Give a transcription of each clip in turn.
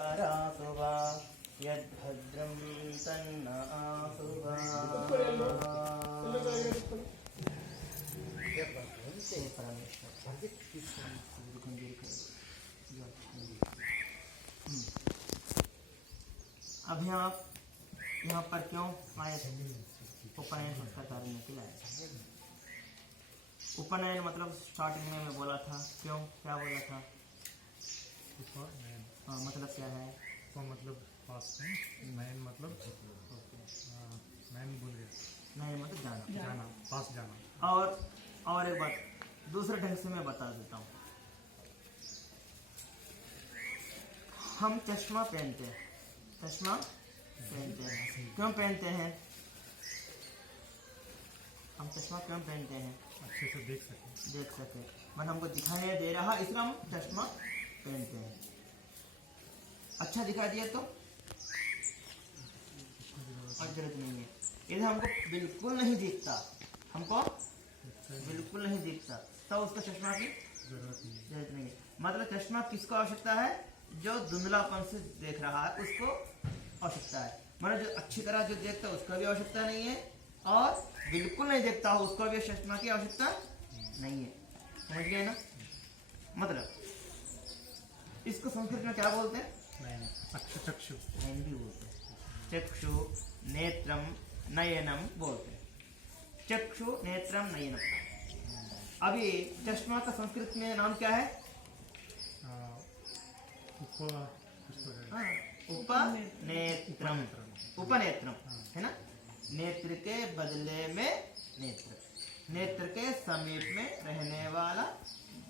परासु वा यद्भद्रं तन्न आसु वा। अभी आप यहाँ पर क्यों आए थे? उपनयन संस्कार करने के लिए आए थे। उपनयन मतलब स्टार्टिंग में मैं बोला था, क्यों क्या बोला था? हाँ मतलब क्या है? तो मतलब पास में नयन मतलब नयन बोल गया, नयन मतलब जाना, जाना, पास जाना। और एक बात दूसरे ढंग से मैं बता देता हूँ। हम चश्मा पहनते हैं, चश्मा पहनते हैं, क्यों पहनते हैं? हम चश्मा क्यों पहनते हैं? अच्छे से देख सके, मन हमको दिखाई नहीं दे रहा इसलिए हम चश्मा पहनते हैं। अच्छा दिखाई दिया तो और जरूरत नहीं है। यदि हमको बिल्कुल नहीं दिखता, हमको बिल्कुल नहीं दिखता तो उसको चश्मा की जरूरत नहीं है। मतलब चश्मा किसको आवश्यकता है? जो धुंधलापन से देख रहा है उसको आवश्यकता है। मतलब जो अच्छी तरह जो देखता है उसको भी आवश्यकता नहीं है, और बिल्कुल नहीं देखता हो उसको भी चश्मा की आवश्यकता नहीं है। समझ गए ना? मतलब इसको संस्कृत में क्या बोलते हैं? चक्षु, नयन भी बोलते हैं। चक्षु नेत्रम नयनम बोलते हैं। चक्षु नेत्रम नयनम। अभी चश्मा का संस्कृत में नाम क्या है? उपनेत्रम, उपनेत्रम है ना? नेत्र के बदले में नेत्र, नेत्र के समीप में रहने वाला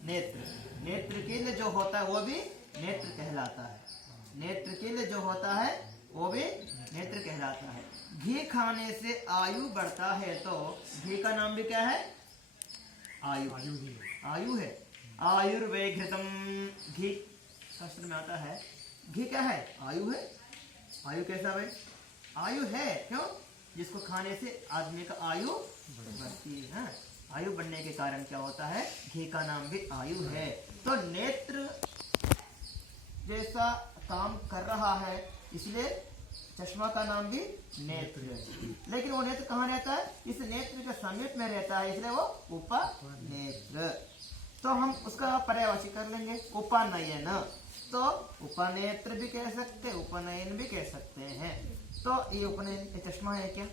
नेत्र, नेत्र के लिए जो होता है वो भी नेत्र कहलाता है। नेत्र के लिए जो होता है वो भी नेत्र कहलाता है। घी खाने से आयु बढ़ता है तो घी का नाम भी क्या है? आयु, आयु है। आयुर्वेघृतम, घी शास्त्र में आता है। घी क्या है? आयु है। आयु कैसा भाई? आयु है, क्यों? जिसको खाने से आदमी का आयु बढ़ती है। आयु बढ़ने के कारण क्या होता है? घी का नाम भी आयु है। तो नेत्र जैसा काम कर रहा है इसलिए चश्मा का नाम भी नेत्र है। लेकिन वो नेत्र कहाँ रहता है? इस नेत्र के समीप में रहता है इसलिए वो उपनेत्र। तो हम उसका पर्यायवाची कर लेंगे उपनयन। तो उपनेत्र भी कह सकते हैं, उपनयन भी कह सकते हैं। तो ये उपनयन ये चश्मा है क्या?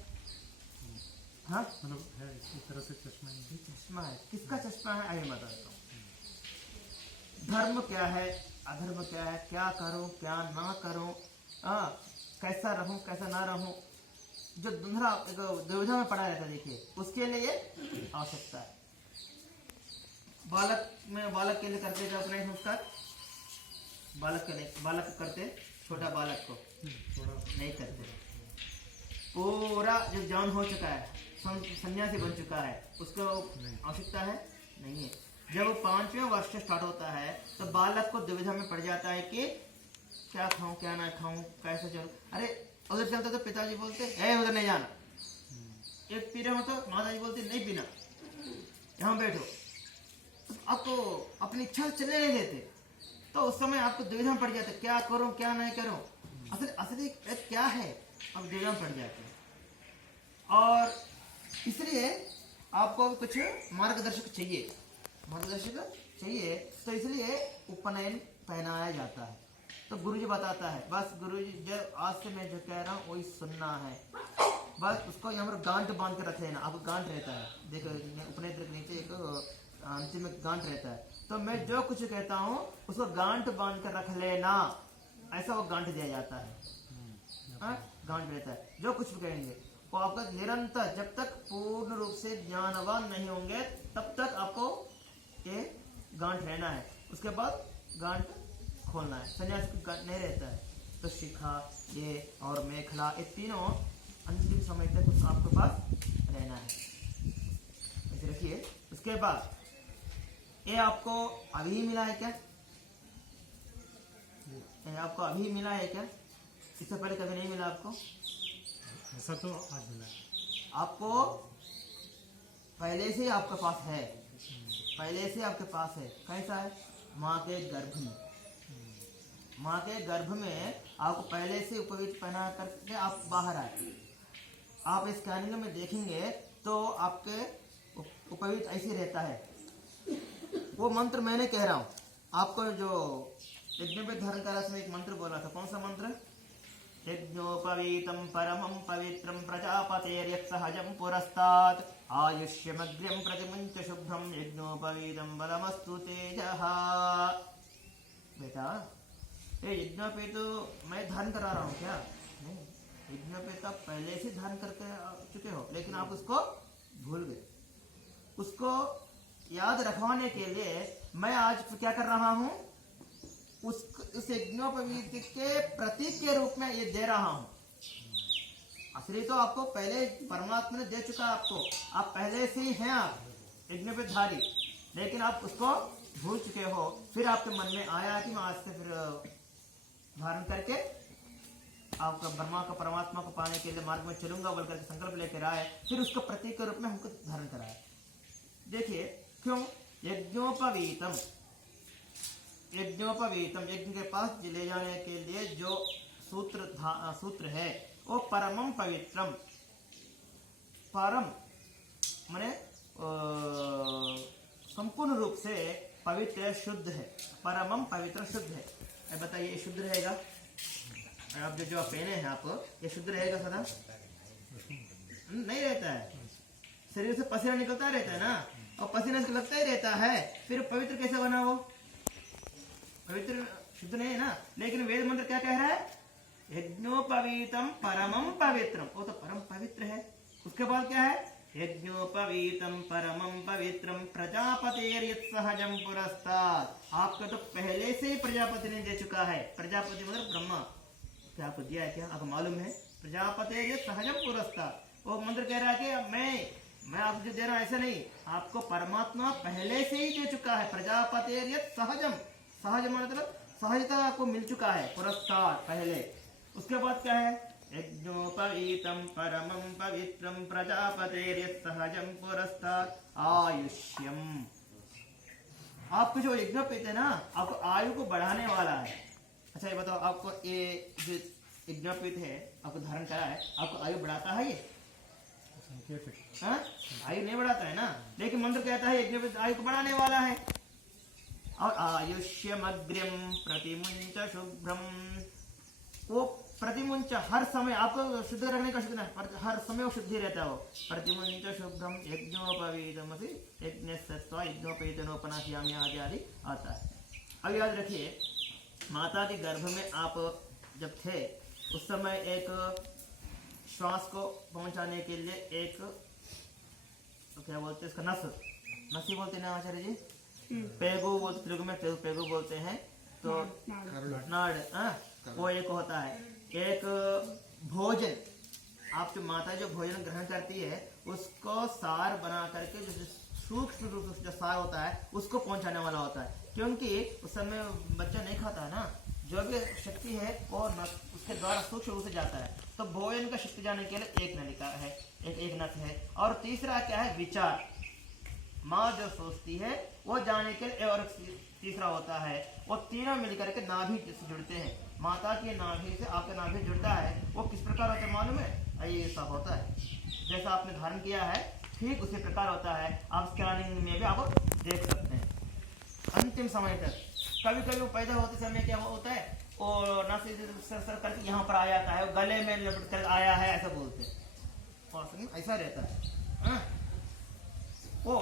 हाँ मतलब है इस तरह से चश्मा ही। चश्मा है। किसका चश्मा है? आइए बताता हूँ। धर्म क्या है, अधर्म क्या है, क्या करूं क्या ना करूं, कैसा रहूं कैसा ना रहूं, जो दुंधरा दुविधा में पड़ा रहता है, देखिए उसके लिए आवश्यकता है। बालक के लिए करते थे अपने संस्कार, बालक के लिए, बालक करते, छोटा बालक को नहीं करते। पूरा जो जान हो चुका है, सन्यासी बन चुका है, उसको आवश्यकता है नहीं है। जब 5वें वर्ष स्टार्ट होता है तो बालक को दुविधा में पड़ जाता है कि क्या खाऊं क्या ना खाऊं, कैसे चलूं। अरे उधर चलते तो पिताजी बोलते उधर नहीं जाना, एक पी रहे हो तो माताजी बोलती नहीं पीना, यहाँ बैठो। तो आपको अपनी इच्छा चलने नहीं देते, तो उस समय आपको दुविधा में पड़ जाते, क्या करूं क्या नहीं करूं। असली क्या है, आप दुविधा में पड़ जाते हैं। और इसलिए आपको कुछ मार्गदर्शक चाहिए, तो इसलिए उपनयन पहनाया जाता है। तो गुरुजी बताता है, बस गुरुजी जब आज से मैं जो कह रहा हूँ वही सुनना है। बस उसको यहाँ पर गांठ बांध कर रख लेना। आपको गांठ रहता है, देखो उपनेत्र के नीचे एक अंतिम में गांठ रहता है। तो मैं जो कुछ कहता हूँ उसको गांठ बांध कर रख लेना, ऐसा वो गांठ दिया जाता है। गांठ रहता है, जो कुछ भी कहेंगे वो आपका निरंतर, जब तक पूर्ण रूप से ज्ञानवान नहीं होंगे तब तक आपको ये गांठ रहना है। उसके बाद गांठ खोलना है। सन्यासी को गांठ नहीं रहता है। तो शिखा ये और मेखला, ये तीनों अंतिम समय तक आपके पास रहना है। ऐसे रखिए। उसके बाद ये आपको अभी मिला है क्या? ये आपको अभी मिला है क्या? इससे पहले कभी नहीं मिला आपको? ऐसा तो आज मिला है आपको, पहले से आपके पास है, पहले से आपके पास है। कैसा है? माँ के गर्भ में माँ के गर्भ में आपको पहले से उपवीत पहना करके आप बाहर आए। आप स्कैनिंग में देखेंगे तो आपके उपवीत ऐसे रहता है। वो मंत्र मैंने कह रहा हूँ आपको, जो यज्ञ पे धारण करा उसमें एक मंत्र बोला था। कौन सा मंत्र? यज्ञोपवीतं परमं पवित्रं प्रजापतेर्यत् सहजं पुरस्तात् आयुष्यमग्र्यं प्रतिमुञ्च शुभ्रं यज्ञोपवीतं बलमस्तु तेजः। बेटा ये यज्ञ पे तो मैं धारण करा रहा हूँ क्या? नहीं, यज्ञ पे तो आप पहले से धारण करके आ चुके हो, लेकिन आप उसको भूल गए। उसको याद रखवाने के लिए मैं आज क्या कर रहा हूँ, उस यज्ञोपवीत के प्रतीक के रूप में ये दे रहा हूँ। असली तो आपको पहले परमात्मा ने दे चुका है आपको, आप पहले से ही हैं आप यज्ञ पे धारी, लेकिन आप उसको भूल चुके हो। फिर आपके मन में आया कि मैं आज से फिर धारण करके आपका ब्रह्मा का परमात्मा को पाने के लिए मार्ग में चलूंगा बोल करके संकल्प लेकर आए, फिर उसको प्रतीक के रूप में हमको धारण कराया। देखिए क्यों? यज्ञोपवीतम, यज्ञोपवीतम यज्ञ के पास ले जाने के लिए जो सूत्र है वो परमम पवित्रम। परम माने संपूर्ण रूप से पवित्र शुद्ध है। परमम पवित्र शुद्ध है। अब बताइए ये शुद्ध रहेगा? आप जो पहने हैं आप, ये शुद्ध रहेगा सदा? नहीं रहता है। शरीर से पसीना निकलता रहता है ना, और पसीना से लगता ही रहता है, फिर पवित्र कैसे बना वो? पवित्र शुद्ध नहीं है ना। लेकिन वेद मंत्र क्या कह रहा है? यज्ञोपवीतम परमम पवित्रम, वो तो परम पवित्र है। उसके बाद क्या है? यज्ञोपवीतम परमम पवित्रम प्रजापतेर्यत् सहजं पुरस्तात्। आपको तो पहले से ही प्रजापति ने दे चुका है। प्रजापति मतलब ब्रह्मा, क्या आपको दिया है? क्या आपको मालूम है? प्रजापतेर्यत् सहजं पुरस्तात्। वो मंत्र कह रहा है कि मैं आपको जो दे रहा हूं ऐसा नहीं, आपको परमात्मा पहले से ही दे चुका है। प्रजापतेर्यत् सहजम, सहज मतलब सहजता आपको मिल चुका है, पुरस्तात् पहले। उसके बाद क्या है? यज्ञोपवीतं परमं पवित्रं प्रजापतेर्यत् सहजं पुरस्तात् आयुष्यम। आपको जो यज्ञ पीते हैं ना, आपको आयु को बढ़ाने वाला है। अच्छा ये बताओ, आपको ये जो यज्ञोपवीत है आपको धारण करा है, आपको आयु बढ़ाता है ये? हाँ? आयु नहीं बढ़ाता है ना, लेकिन मंत्र कहता है यज्ञोपवीत आयु को बढ़ाने वाला है। और आयुष्यमग्र्यं प्रतिमुञ्च शुभ्रम, वो प्रतिमुंच हर समय आपको शुद्ध रखने का, शुद्ध नहीं, हर समय वो शुद्धि रहता है। वो प्रतिमुंच शुभ्रम यज्ञोपवीतमसि यज्ञस्त्वा यज्ञोपवीतनोपनाश्यामि आदि आदि आता है। अब याद रखिए, माता के गर्भ में आप जब थे उस समय एक श्वास को पहुंचाने के लिए एक तो क्या बोलते हैं इसका, नस ही बोलते हैं ना आचार्य जी? पेगु बोलते, तेलुगु में पेगु बोलते हैं। तो नाड़ वो एक होता है। एक भोजन, आप जो माता जो भोजन ग्रहण करती है उसको सार बना करके जो सूक्ष्म रूप से जो सार होता है उसको पहुंचाने वाला होता है। क्योंकि उस समय बच्चा नहीं खाता है ना, जो भी शक्ति है वो उसके द्वारा सूक्ष्म रूप से जाता है। तो भोजन का शक्ति जाने के लिए एक नलिका है, एक नस है। और तीसरा क्या है? विचार। माँ जो सोचती है वो जाने के लिए और तीसरा होता है। वो तीनों मिलकर के नाभि से जुड़ते हैं। माता की नाभि से आपका नाभि जुड़ता है। वो किस प्रकार होता है मालूम है? ऐसा होता है जैसा आपने धारण किया है, ठीक उसी प्रकार होता है। आप स्कैनिंग में भी आप देख सकते हैं। अंतिम समय तक कभी कभी वो पैदा होते समय क्या होता है, और नासी सर करके यहाँ पर आ जाता है, गले में लपट कर आया है ऐसा बोलते हैं, और ऐसा रहता है। वो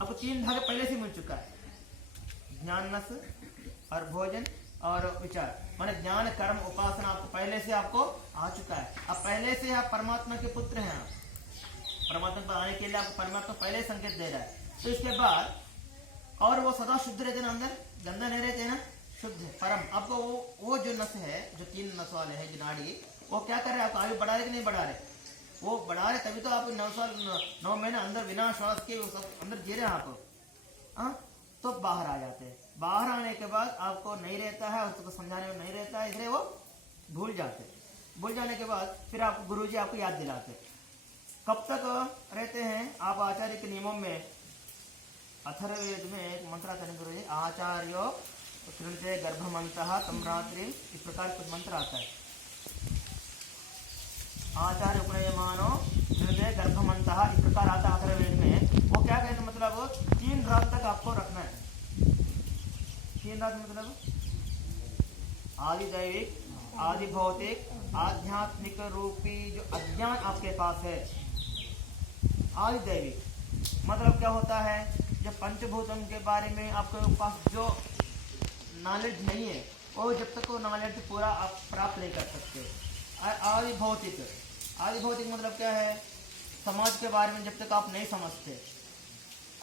आपको 3 धागे पहले से मिल चुका है, ज्ञान नस और भोजन और विचार। माने ज्ञान कर्म उपासना आपको पहले से आपको आ चुका है। अब पहले से आप परमात्मा के पुत्र हैं। आप परमात्मा पर आने के लिए आपको परमात्मा पहले संकेत दे रहा है। तो इसके बाद और वो सदा शुद्ध रहते ना, अंदर गंदा नहीं रहते ना, शुद्ध है परम। आपको वो जो नस है, जो 3 नस वाले हैं जो नाड़ी, वो क्या कर रहे हैं? आपको आयु बढ़ा रहे कि नहीं बढ़ा रहे? वो बढ़ा रहे, तभी तो आप 9 महीने अंदर बिना श्वास के अंदर जी रहे हैं आप। तो बाहर आ जाते हैं। बाहर आने के बाद आपको नहीं रहता है, उसको समझाने में नहीं रहता है, इसलिए वो भूल जाते। भूल जाने के बाद फिर आपको गुरुजी आपको याद दिलाते। कब तक रहते हैं आप? आचार्य के नियमों में अथर्ववेद में एक मंत्र आता है गुरुजी, आचार्यो कृणते गर्भमंतः तम्रात्रि, इस प्रकार कुछ मंत्र आता है। आचार्य उपनयमानो कृणते गर्भमंतः, इस प्रकार आता है अथर्ववेद में। वो क्या कहते हैं, मतलब 3 रात तक आपको रखना है। 3 रात मतलब आदि दैविक, आदि भौतिक, आध्यात्मिक रूपी जो अज्ञान आपके पास है। आदि दैविक मतलब क्या होता है, जब पंचभूतों के बारे में आपके पास जो नॉलेज नहीं है, वो जब तक वो नॉलेज पूरा आप प्राप्त नहीं कर सकते। आदि भौतिक, आदि भौतिक मतलब क्या है, समाज के बारे में जब तक आप नहीं समझते।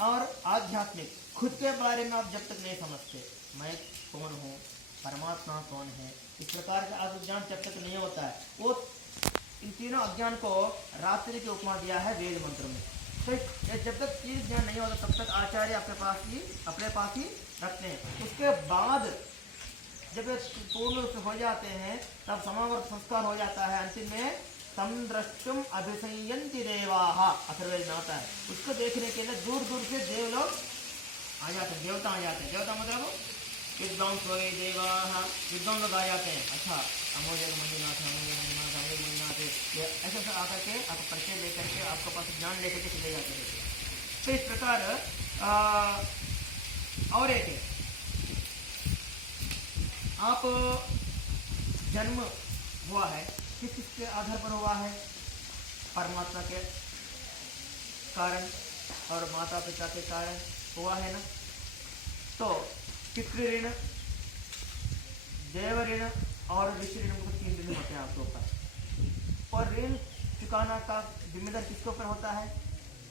और आध्यात्मिक, खुद के बारे में आप जब तक नहीं समझते, मैं कौन हूँ, परमात्मा कौन है, इस प्रकार का आत्मज्ञान जब तक नहीं होता है, वो इन तीनों अज्ञान को रात्रि की उपमा दिया है वेद मंत्र में। तो जब तक ये ज्ञान नहीं होता तब तक आचार्य अपने पास ही रखते हैं। उसके बाद जब पूर्ण रूप से हो जाते हैं तब समावर्त संस्कार हो जाता है। अंतिम में समद्रष्टुम अभिसंयन्ति देवाः, अथर्ववेद में आता है। उसको देखने के लिए दूर दूर से देव लोग आ जाते हैं, देवता आ जाते हैं। देवता मतलब विद्वान सोए देवाः, विद्वान लोग आ जाते हैं। अच्छा अमोजय मंजुनाथ, अमोजय मंजुनाथ, अमोजय मंजुनाथ, ये ऐसे ऐसे आकर के आपको परिचय लेकर के आपके पास ज्ञान लेकर के चले जाते हैं। तो इस प्रकार और एक है, आप जन्म हुआ है किसके आधार पर हुआ है, परमात्मा के कारण और माता पिता के कारण हुआ है ना। तो पितृ ऋण, देव ऋण और ऋषि ऋण को 3 ऋण होते हैं आपके ऊपर। और ऋण चुकाना का जिम्मेदार किसके ऊपर होता है,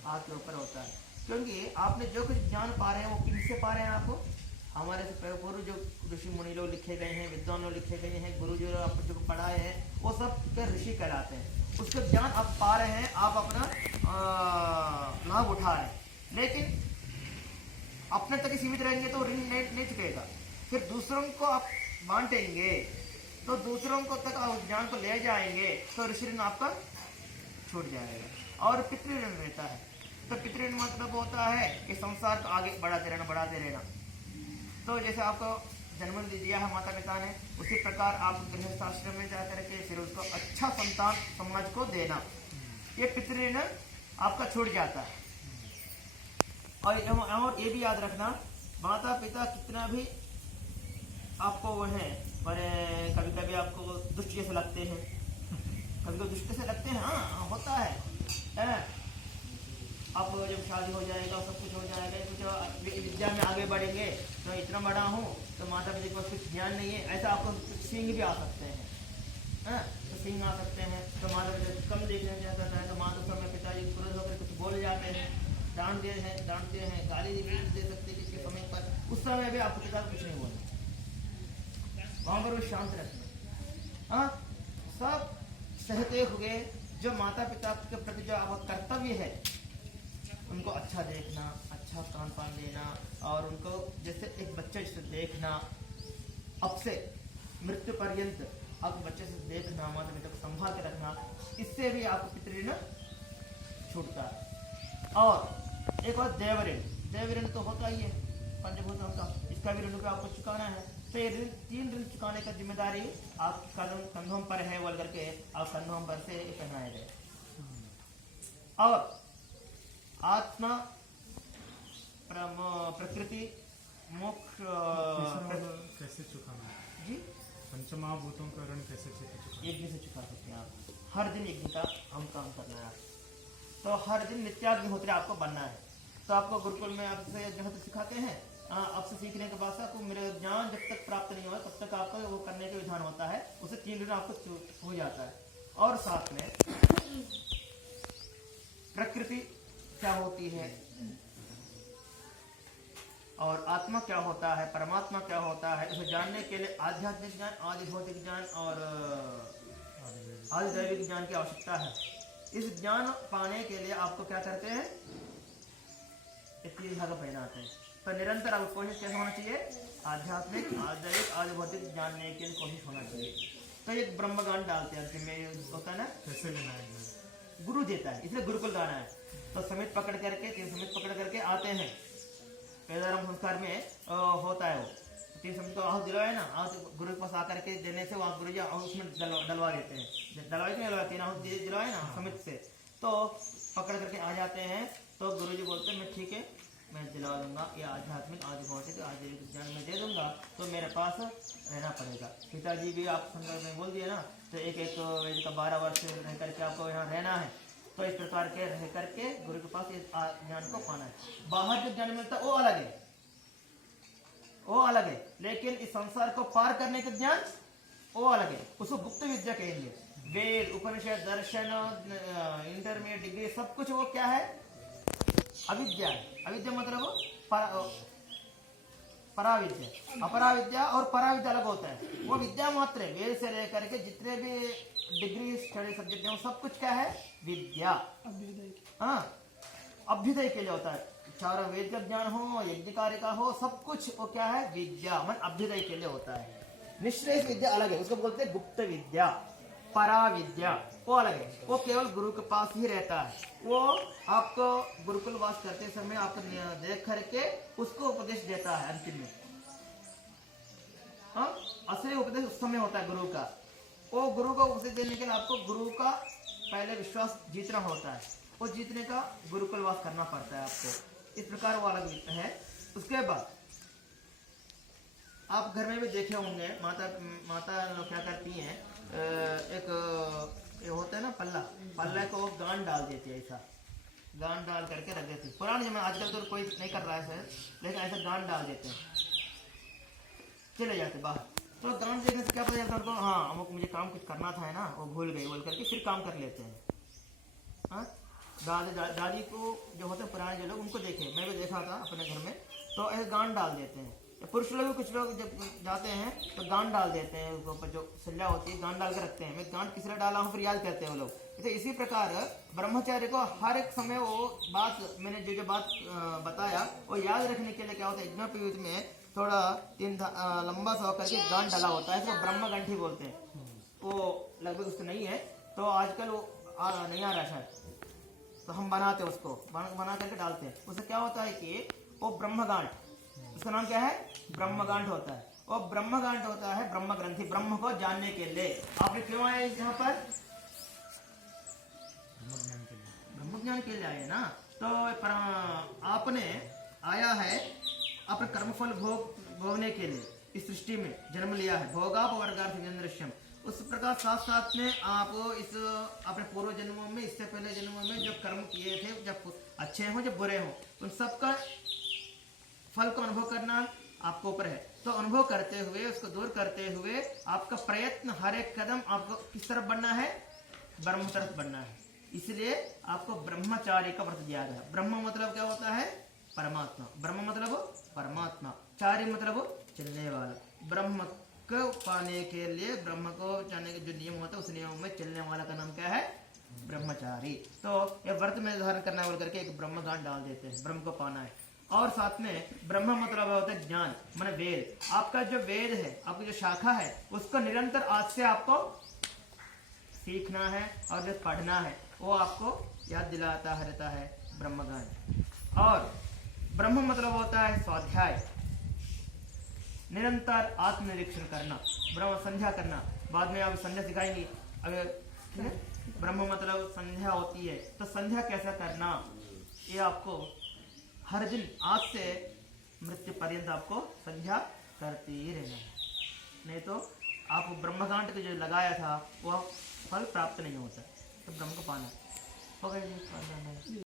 आपके ऊपर होता है। क्योंकि आपने जो कुछ ज्ञान पा रहे हैं वो किससे पा रहे हैं, आपको हमारे से पूर्व जो ऋषि मुनि लोग लिखे गए हैं, विद्वान लोग लिखे गए हैं, गुरु जो आप जो पढ़ाए हैं वो सब के ऋषि कहलाते हैं। उसका ज्ञान आप पा रहे हैं, आप अपना लाभ उठा रहे हैं। लेकिन अपने तक ही सीमित रहेंगे तो ऋण नहीं चुकेगा। फिर दूसरों को आप बांटेंगे तो दूसरों को तक आप ज्ञान को ले जाएंगे तो ऋषि ऋण आपका छूट जाएगा। और पितृ ऋण रहता है, तो पितृ ऋण मतलब होता है कि संसार को आगे बढ़ाते रहना। तो जैसे आपको जन्म दिया है माता पिता ने, उसी प्रकार आप गृहस्थ आश्रम में जाकर के फिर उसको अच्छा संतान समाज को देना, ये पितृ ऋण आपका छूट जाता है। और ये भी याद रखना, माता पिता कितना भी आपको वो है, पर कभी कभी आपको दुष्ट जैसे लगते हैं, कभी कभी दुष्ट से लगते हैं। हाँ होता है। अब जब शादी हो जाएगा, सब कुछ हो जाएगा, कुछ विद्या में आगे बढ़ेंगे, तो इतना बड़ा हूँ तो माता पिता के पास कुछ ज्ञान नहीं है, ऐसा आपको सिंह भी आ सकते हैं। तो सिंह आ सकते हैं तो माता पिता कम देखने जाता है, तो माता समय पिताजी क्रोध होकर कुछ बोल जाते हैं, डांटते हैं, गाली भी दे सकते हैं किसी समय पर। उस समय भी आपको पिता कुछ नहीं बोलना, वहां पर वो शांत रखना। हाँ, सब सहते हुए जो माता पिता के प्रति जो आपका कर्तव्य है, उनको अच्छा देखना, अच्छा खान पान देना, और उनको जैसे एक बच्चे से देखना, अब से मृत्यु पर्यंत आप बच्चे से देखना, माता पिता को संभाल के रखना, इससे भी आपको पितृ ऋण छूटता है। और एक और देव ऋण तो होता ही है पंचभूतों का, इसका भी ऋण को आपको चुकाना है। तो ये 3 ऋण चुकाने का जिम्मेदारी आप कंधों पर है बोल करके आप कंधों पर से पहनाए गए। और आत्मा, प्रकृति, मोक्ष कैसे चुकाना जी, पंचमहाभूतों का ऋण कैसे चुकाना, यज्ञ से चुका सकते हैं आप। हर दिन यज्ञ का हम काम करना है, तो हर दिन नित्याग्निहोत्री आपको बनना है। तो आपको गुरुकुल में आपसे जो है सिखाते हैं, आपसे सीखने के बाद आपको मेरा ज्ञान जब तक प्राप्त नहीं होगा तब तक आपको वो करने का विधान होता है, उससे 3 ऋण आपको हो जाता है। और साथ में प्रकृति क्या होती है, और आत्मा क्या होता है, परमात्मा क्या होता है, इसे जानने के लिए आध्यात्मिक ज्ञान, आदि भौतिक ज्ञान और आदि दैविक ज्ञान की आवश्यकता है। इस ज्ञान पाने के लिए आपको क्या करते हैं, 3 धागा पहनाते हैं। तो निरंतर आपको कोशिश कैसे होना चाहिए, आध्यात्मिक, आध्यात्मिक, आदि भौतिक जानने के लिए कोशिश होना चाहिए। तो ये ब्रह्मगान डालते हैं अंतिम में, होता है ना, कैसे लेना है, गुरु देता है, इसलिए गुरुकुल गाना है। तो समित पकड़ करके 3 समित पकड़ करके आते हैं, वेदारंभ संस्कार में होता है वो तीन समित को आहुति दिलवाए ना, आहुति गुरु के पास आकर के देने से वहाँ गुरु जी उसमें डलवा देते हैं, डलवाए नहीं डलवाए, तीन आहुति दिलवाए ना समित से, तो पकड़ करके आ जाते हैं। तो गुरु जी बोलते हैं मैं ठीक है मैं दिलवा दूंगा, ये आध्यात्मिक आदि भौतिक आदि ज्ञान में दे दूंगा, तो मेरे पास रहना पड़ेगा। पिताजी भी आप संदर्भ में बोल दिए ना, तो एक वेद का 12 वर्ष रह करके आपको यहाँ रहना है, तो इस प्रकार के रह करके गुरु के पास इस ज्ञान को पाना है। बाहर जो ज्ञान मिलता है वो अलग है, वो अलग है, लेकिन इस संसार को पार करने का ज्ञान वो अलग है, उसको गुप्त विद्या कहेंगे। वेद उपनिषद दर्शन इंटरमीडिएट डिग्री सब कुछ वो क्या है, अविद्या है। अविद्या मतलब पराविद्या, अपराविद्या और पराविद्या अलग होता है। वो विद्या मात्र है, वेद से लेकर के जितने भी डिग्री स्टडी सब्जेक्ट है वो सब कुछ क्या है, विद्या। हाँ, अभ्युदय के लिए होता है, चारों वेद का ज्ञान हो, यज्ञ कार्य का हो, सब कुछ वो क्या है, विद्या मन अभ्युदय के लिए होता है। निश्रेष विद्या अलग है, उसको बोलते हैं गुप्त विद्या। पराविद्या वो अलग है, वो केवल गुरु के पास ही रहता है। वो आपको गुरुकुल वास करते समय आपको देख करके उसको उपदेश देता है अंतिम में। हाँ, असली उपदेश उस समय होता है गुरु का। वो गुरु को उपदेश देने के लिए आपको गुरु का पहले विश्वास जीतना होता है, वो जीतने का गुरुकुल वास करना पड़ता है आपको। इस प्रकार वो अलग है। उसके बाद आप घर में भी देखे होंगे, माता लोग क्या करती हैं, एक ये होता है ना पल्ला को गांड डाल देती है, ऐसा गांड डाल करके रख देती है। पुराने जमाने, आजकल तो कोई नहीं कर रहा है सर, लेकिन ऐसा गांड डाल देते हैं, चले जाते बाहर। तो गांड देखने से क्या पता चलता है उनको, हाँ अमुक मुझे काम कुछ करना था है ना, वो भूल गए बोल करके फिर काम कर लेते हैं। हाँ, दादी को जो होते हैं पुराने जो लोग, उनको देखे, मैं भी देखा था अपने घर में, तो ऐसे गांड डाल देते हैं। पुरुष लोग भी कुछ लोग जब जाते हैं तो गांड डाल देते हैं, उसके ऊपर जो सल्ला होती है गांड डाल के रखते हैं, मैं गांड किस लिए डाला हूँ फिर याद करते हैं वो लोग। तो इसी प्रकार ब्रह्मचार्य को हर एक समय वो बात, मैंने जो बात बताया वो याद रखने के लिए क्या होता है, यज्ञोपवीत में थोड़ा लंबा सा होकर के गांड डाला होता है, तो ब्रह्म गंठी बोलते हैं। वो लगभग उसको नहीं है, तो आजकल वो नहीं आ रहा शायद, तो हम बनाते उसको बना करके डालते हैं। उससे क्या होता है कि वो ब्रह्मगांठ, उसका नाम क्या है, ब्रह्मगांठ होता है। और ब्रह्मगांठ होता है ब्रह्म ग्रंथि, ब्रह्म को जानने के लिए। आपने क्यों आए यहाँ पर, ब्रह्म ज्ञान के लिए आए ना। तो आपने आया है अपने कर्मफल भोगने के लिए, इस सृष्टि में जन्म लिया है, भोगाप वर्गार्थ व्यंद्रश्यम। उस प्रकार साथ साथ में आप इस अपने पूर्व जन्मों में, इससे पहले जन्मों में जो कर्म किए थे, जब अच्छे हो जब बुरे हो, उन सबका फल को अनुभव करना आपको ऊपर है। तो अनुभव करते हुए, उसको दूर करते हुए आपका प्रयत्न हर एक कदम आपको किस तरफ बढ़ना है, ब्रह्म तरफ बढ़ना है। इसलिए आपको ब्रह्मचार्य का व्रत दिया गया। ब्रह्म मतलब क्या होता है, परमात्मा। ब्रह्म मतलब परमात्मा, चार्य मतलब चलने वाला। ब्रह्म को पाने के लिए, ब्रह्म को जानने के जो नियम होता है उस नियम में चलने वाला का नाम क्या है, ब्रह्मचारी। तो ये व्रत में धारण करना बोल करके एक ब्रह्मगान डाल देते हैं, ब्रह्म को पाना है। और साथ में ब्रह्म मतलब होता है ज्ञान, माने वेद। आपका जो वेद है, आपकी जो शाखा है, उसको निरंतर आज से आपको सीखना है और जो पढ़ना है वो आपको याद दिलाता रहता है ब्रह्मगान। और ब्रह्म मतलब होता है स्वाध्याय, निरंतर आत्मनिरीक्षण करना, ब्रह्म संध्या करना। बाद में आप संध्या सिखाएंगे। अगर ब्रह्म मतलब संध्या होती है, तो संध्या कैसा करना, ये आपको हर दिन आज से मृत्यु पर्यंत आपको संध्या करते ही रहना है, नहीं तो आप ब्रह्मकांड को जो लगाया था वह फल प्राप्त नहीं होता। तो ब्रह्म को पाना होगा।